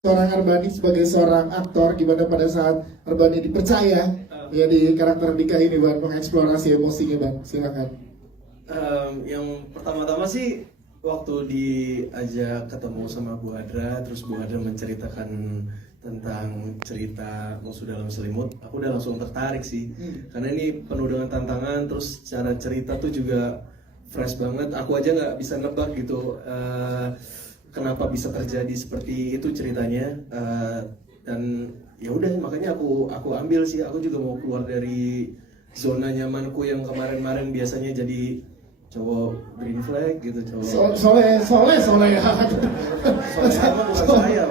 seorang Arbani sebagai seorang aktor, gimana pada saat Arbani dipercaya menjadi karakter Dika ini, Ban, mengeksplorasi emosinya, Ban, silakan. Yang pertama-tama sih waktu diajak ketemu sama Bu Adra, terus Bu Adra menceritakan tentang cerita Musuh Dalam Selimut, aku udah langsung tertarik sih, karena ini penuh dengan tantangan, terus cara cerita tuh juga fresh banget. Aku aja nggak bisa nebak gitu kenapa bisa terjadi seperti itu ceritanya, dan ya udah makanya aku ambil sih. Aku juga mau keluar dari zona nyamanku yang kemarin-kemarin biasanya jadi cowok green flag gitu, cowok Soleh ya. soalnya apa bukan saya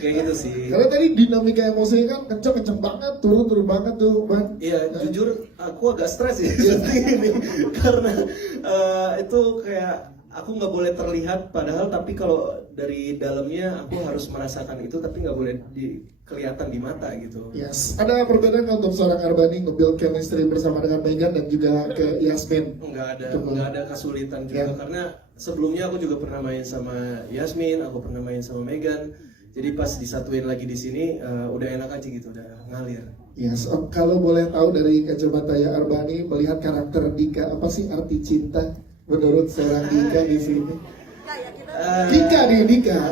kayak gitu sih. Karena tadi dinamika emosinya kan kenceng banget, turun banget tuh, Ban. Iya, jujur aku agak stres ya seperti ini karena itu kayak aku nggak boleh terlihat padahal, tapi kalau dari dalamnya aku harus merasakan itu, tapi nggak boleh kelihatan di mata gitu. Yes. Ada perbedaan nggak untuk seorang Arbani nge-build chemistry bersama dengan Megan dan juga ke Yasmin? Nggak ada kesulitan juga, karena sebelumnya aku juga pernah main sama Yasmin, aku pernah main sama Megan. Jadi pas disatuin lagi di sini udah enak aja gitu, udah ngalir. Yes. Kalau boleh tahu dari kacamata ya Arbani melihat karakter Dika, apa sih arti cinta menurut seorang Dika di sini? Dika.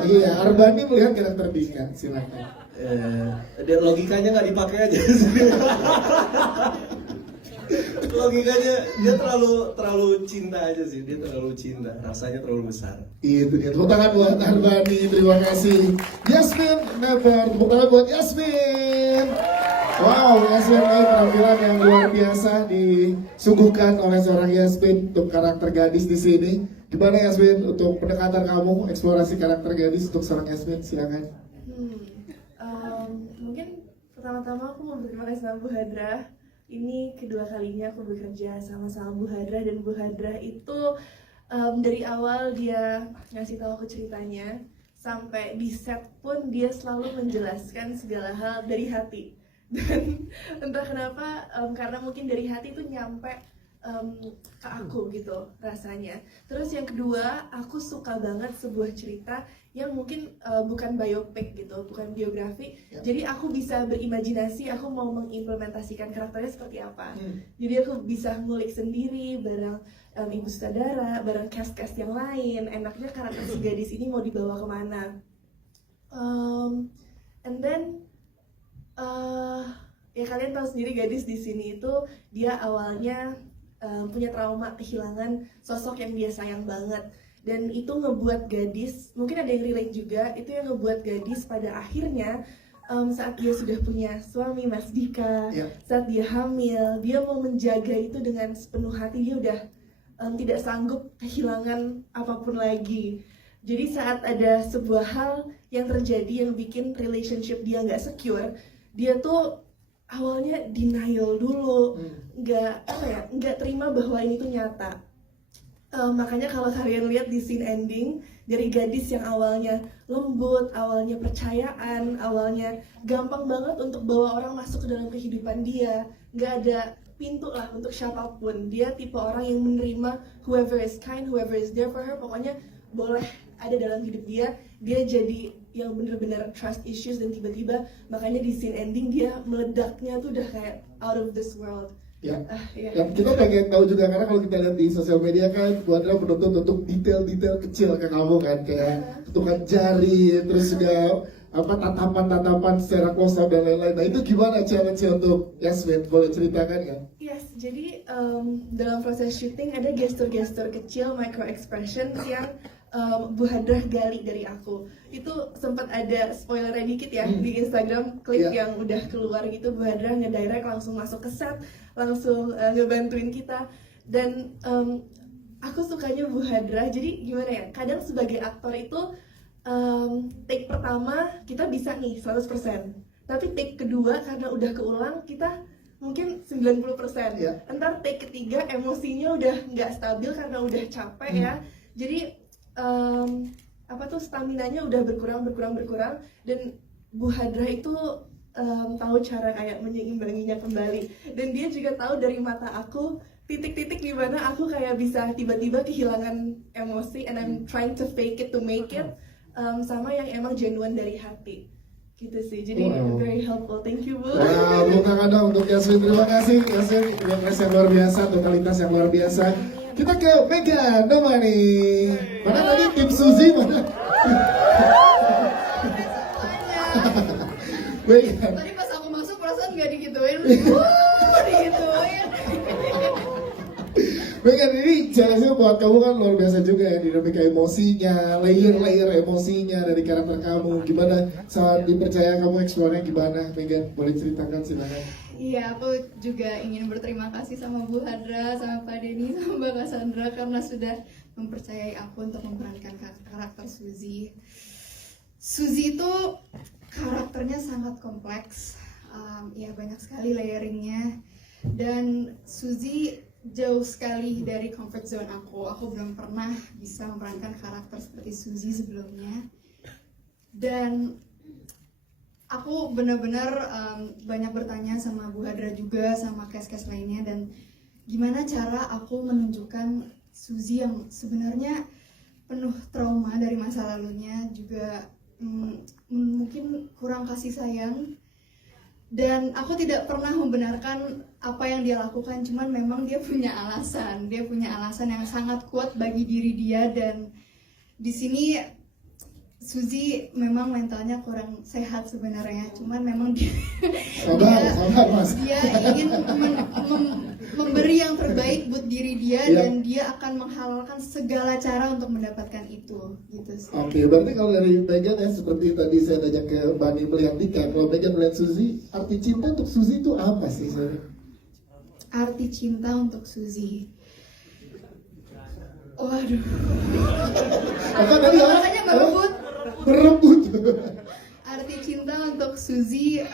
Iya, Arbani melihat karakter Dika, silakan. Dia logikanya nggak dipakai aja. Logikanya dia terlalu cinta aja sih, dia terlalu cinta, rasanya terlalu besar. Itu dia, tepuk tangan buat Arbani, terima kasih. Yasmin, never, tepuk tangan buat Yasmin. Wow, Yasmin ini penampilan yang luar biasa disuguhkan oleh seorang Yasmin untuk karakter gadis di sini. Gimana Yasmin untuk pendekatan kamu, eksplorasi karakter gadis untuk seorang Yasmin, silakan. Mungkin pertama-tama aku mau berterima kasih sama Bu Hadra. Ini kedua kalinya aku bekerja sama Bu Hadra, dan Bu Hadra itu dari awal dia ngasih tahu aku ceritanya sampai di set pun dia selalu menjelaskan segala hal dari hati. Dan entah kenapa karena mungkin dari hati itu nyampe ke aku gitu rasanya. Terus yang kedua, aku suka banget sebuah cerita yang mungkin bukan biopic gitu, bukan biografi. Jadi aku bisa berimajinasi, aku mau mengimplementasikan karakternya seperti apa. Jadi aku bisa ngulik sendiri bareng ibu sutradara, bareng cast-cast yang lain. Enaknya karakter si gadis ini mau dibawa kemana. And then ya kalian tahu sendiri gadis di sini itu dia awalnya punya trauma kehilangan sosok yang dia sayang banget, dan itu ngebuat gadis, mungkin ada yang relate juga, itu yang ngebuat gadis pada akhirnya saat dia sudah punya suami Mas Dika, saat dia hamil, dia mau menjaga itu dengan sepenuh hati, dia udah tidak sanggup kehilangan apapun lagi. Jadi saat ada sebuah hal yang terjadi yang bikin relationship dia nggak secure, dia tuh awalnya denial dulu, nggak terima bahwa ini tuh nyata. Makanya kalau kalian lihat di scene ending, dari gadis yang awalnya lembut, awalnya percayaan, awalnya gampang banget untuk bawa orang masuk ke dalam kehidupan dia, nggak ada pintu lah untuk siapapun. Dia tipe orang yang menerima whoever is kind, whoever is there for her, pokoknya boleh ada dalam hidup dia. Dia jadi yang bener-bener trust issues, dan tiba-tiba makanya di scene ending dia meledaknya tuh udah kayak out of this world. Yang kita pengen tahu juga, karena kalau kita lihat di sosial media kan Bu Adra menuntut untuk detail-detail kecil ke kamu kan, kayak ketukan jari, terus juga tatapan-tatapan secara close up dan lain-lain. Nah itu gimana challenge-nya untuk Yasmin? Boleh ceritakan kan? Yes, jadi dalam proses syuting ada gestur-gestur kecil, micro expression yang Bu Hadra gali dari aku. Itu sempat ada spoilernya dikit ya di Instagram, klip yang udah keluar gitu. Bu Hadra ngedirect langsung masuk ke set, langsung ngebantuin kita. Dan aku sukanya Bu Hadra, jadi gimana ya, kadang sebagai aktor itu take pertama kita bisa nih 100%, tapi take kedua karena udah keulang kita mungkin 90%. Entar take ketiga emosinya udah nggak stabil karena udah capek ya. Jadi staminanya udah berkurang, dan Bu Hadra itu tahu cara kayak menyeimbanginya kembali, dan dia juga tahu dari mata aku titik-titik di mana aku kayak bisa tiba-tiba kehilangan emosi, and I'm trying to fake it to make it. sama yang emang genuine dari hati gitu sih. Jadi Wow. very helpful. Thank you, Bu. Wah, tepuk tangan dong untuk Yasmin. Terima kasih Yasmin, impresi yang luar biasa, totalitas yang luar biasa. Kita ke Megan, dong nih. Mana tadi tim Suzy mana? Megan, Tadi pas aku masuk perasaan gak digituin, digituin. Megan ini jelasnya buat kamu kan luar biasa juga ya, dinamika emosinya, layer emosinya dari karakter kamu. Gimana saat dipercaya kamu eksplornya gimana, Megan? Boleh ceritakan silakan. Iya, aku juga ingin berterima kasih sama Bu Hadra, sama Pak Denny, sama Mbak Cassandra karena sudah mempercayai aku untuk memerankan karakter Suzy. Suzy itu karakternya sangat kompleks, ya banyak sekali layeringnya, dan Suzy jauh sekali dari comfort zone aku. Aku belum pernah bisa memerankan karakter seperti Suzy sebelumnya, dan aku benar-benar banyak bertanya sama Bu Hadra juga, sama cast-cast lainnya, dan gimana cara aku menunjukkan Suzy yang sebenarnya penuh trauma dari masa lalunya, juga mungkin kurang kasih sayang, dan aku tidak pernah membenarkan apa yang dia lakukan, cuman memang dia punya alasan yang sangat kuat bagi diri dia, dan di sini Suzy memang mentalnya kurang sehat sebenarnya, cuman memang dia Sabar, Mas. dia ingin memberi yang terbaik buat diri dia, Iya. dan dia akan menghalalkan segala cara untuk mendapatkan itu, gitu sih. Oke, berarti kalau dari Megan ya seperti tadi saya tanya ke Bani Meliantika, kalau Megan melihat Suzy, arti cinta untuk Suzy itu apa sih sebenarnya? Arti cinta untuk Suzy. Waduh. Apa tadi? Makanya berebut. Berebut. Arti cinta untuk Suzy,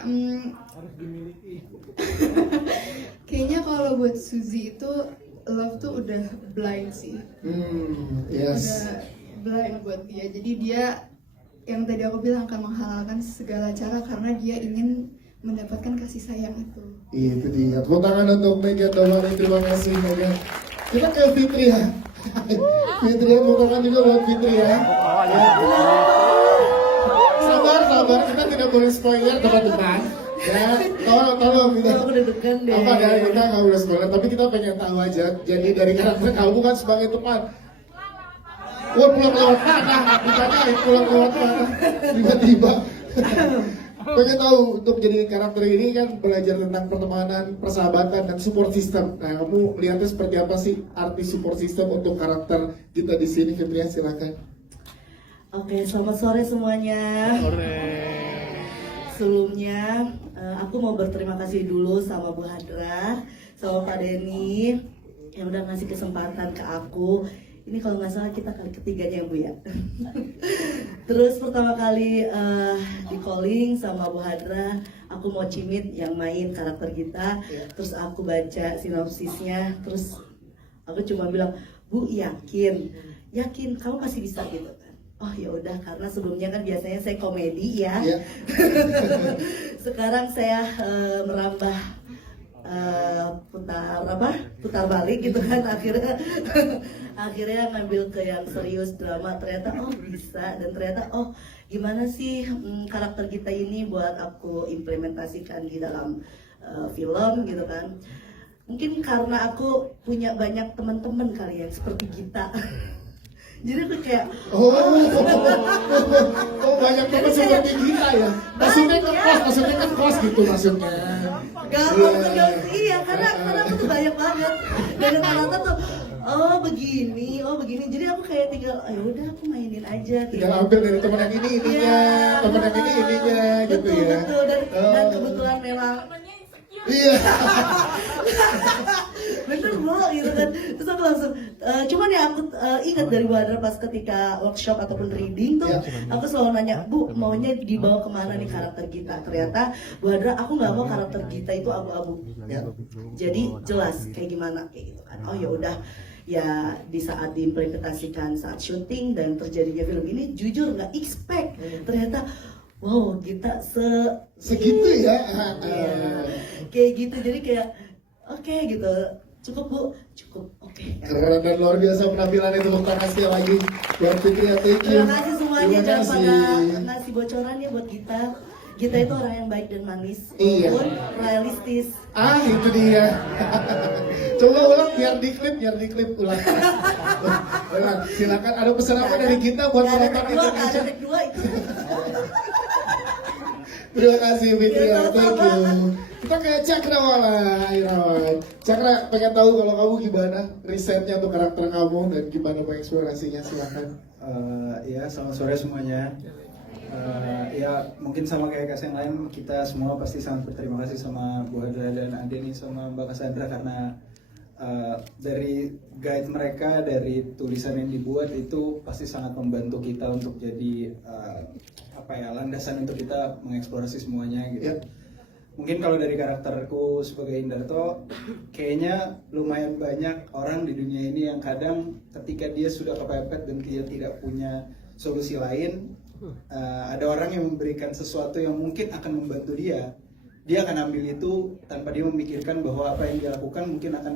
kayaknya kalau buat Suzy itu love tuh udah blind sih. Yes. Udah blind buat dia. Jadi dia yang tadi aku bilang akan menghalalkan segala cara karena dia ingin mendapatkan kasih sayang itu. Itu dia. Tepuk tangan untuk Megan Domani. Terima kasih Megan. Kita ke Fitri ya. Fitri ya, tepuk tangan juga buat Fitri ya. Sabar, kita tidak boleh spoiler teman-teman. Ya, tolong kita. Aku deg-degan deh. Apa dari kita nggak boleh spoiler, tapi kita pengen tahu aja. Jadi dari karakter kamu kan sebagai teman. Wah, pulang lewat mana? Ditanyain pulang lewat mana? Tiba-tiba. Pengen tahu untuk jadi karakter ini kan belajar tentang pertemanan, persahabatan, dan support system. Nah, kamu melihatnya seperti apa sih arti support system untuk karakter kita di sini? Fitria, silakan. Oke, selamat sore semuanya. Sebelumnya, aku mau berterima kasih dulu sama Bu Hadra, sama Pak Denny yang udah ngasih kesempatan ke aku. Ini kalau nggak salah kita kali ketiganya ya Bu ya. Terus pertama kali di calling sama Bu Hadra, aku mau cimit yang main karakter kita. Terus aku baca sinopsisnya, terus aku cuma bilang, Bu yakin kamu pasti bisa gitu. Oh ya udah, karena sebelumnya kan biasanya saya komedi ya. Iya. Sekarang saya merambah putar balik gitu kan, akhirnya ngambil ke yang serius drama. Ternyata oh bisa, dan ternyata oh gimana sih karakter kita ini buat aku implementasikan di dalam film gitu kan. Mungkin karena aku punya banyak teman-teman kali yang seperti kita. Jadi aku kayak Oh, banyak teman seperti kita ya. Maksudnya kan kos gitu maksudnya. gampang iya, karena aku tuh banyak banget, dan rata-rata tuh oh begini. Jadi aku kayak tinggal ya udah aku mainin aja. Tinggal ambil dari teman yang ini ininya, teman yang ini ininya gitu ya. Betul, dan kebetulan memang Iya. bener Bu gitu kan. Terus aku langsung cuman ya aku ingat dari Bu Hadra pas ketika workshop ataupun reading tuh, aku selalu nanya, Bu maunya dibawa kemana nih karakter kita. Ternyata Bu Hadra, aku nggak mau karakter kita itu abu-abu ya. Jadi jelas kayak gimana kayak gitu kan. Oh ya udah, ya di saat diimplementasikan saat syuting dan terjadinya film ini, jujur nggak expect ternyata wow kita Segitu ya. kayak gitu. Jadi kayak oke gitu, Cukup Bu? Cukup, oke. Keren dan luar biasa penampilannya, tepuk tangan sekali lagi buat Fitri ya, thank you. Terima kasih semuanya, Terima jangan kasih. pada ngasih bocoran ya buat kita. Kita itu orang yang baik dan manis, Iya. walaupun realistis. Ah, itu dia. Coba ulang biar diklip ulang. Ulang. Silakan, ada pesan apa dari kita buat Nggak ada penonton kedua, nggak Indonesia? ada kedua itu. Terima kasih Fitri, Ya, thank you. Kita ke Cakrawala, Irawan. Cakra, pengen tahu kalau kamu gimana risetnya untuk karakter kamu dan gimana pengeksplorasinya, silakan. Ya, selamat sore semuanya. Ya, mungkin sama kayak kas yang lain, kita semua pasti sangat berterima kasih sama Bu Hadra dan Adeni sama Mbak Cassandra karena dari guide mereka, dari tulisan yang dibuat itu pasti sangat membantu kita untuk jadi landasan untuk kita mengeksplorasi semuanya gitu. Ya. Mungkin kalau dari karakterku sebagai Indarto, kayaknya lumayan banyak orang di dunia ini yang kadang ketika dia sudah kepepet dan dia tidak punya solusi lain, ada orang yang memberikan sesuatu yang mungkin akan membantu dia akan ambil itu tanpa dia memikirkan bahwa apa yang dia lakukan mungkin akan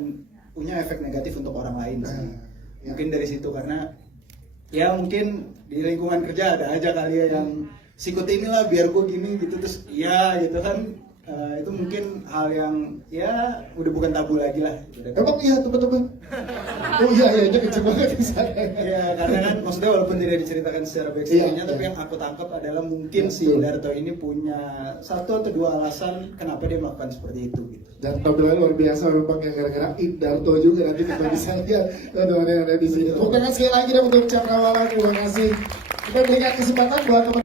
punya efek negatif untuk orang lain sih. Mungkin dari situ, karena ya mungkin di lingkungan kerja ada aja kali ya yang sikut inilah biar gue gini gitu, terus iya gitu kan. Itu mungkin hal yang ya udah bukan tabu lagi lah gitu. Emang iya teman-teman? Oh iya, itu kecil banget di sana. Ya karena kan maksudnya walaupun tidak diceritakan secara backstory-nya, tapi yang aku tangkap adalah mungkin si Darto ini punya satu atau dua alasan kenapa dia melakukan seperti itu gitu. Dan tampilannya luar biasa memang, yang gara-gara Indarto juga nanti kita bisa lihat teman-teman yang ada di sini. Tepuk tangan sekali lagi dong untuk Cakrawala, terima kasih. Kita berikan kesempatan buat teman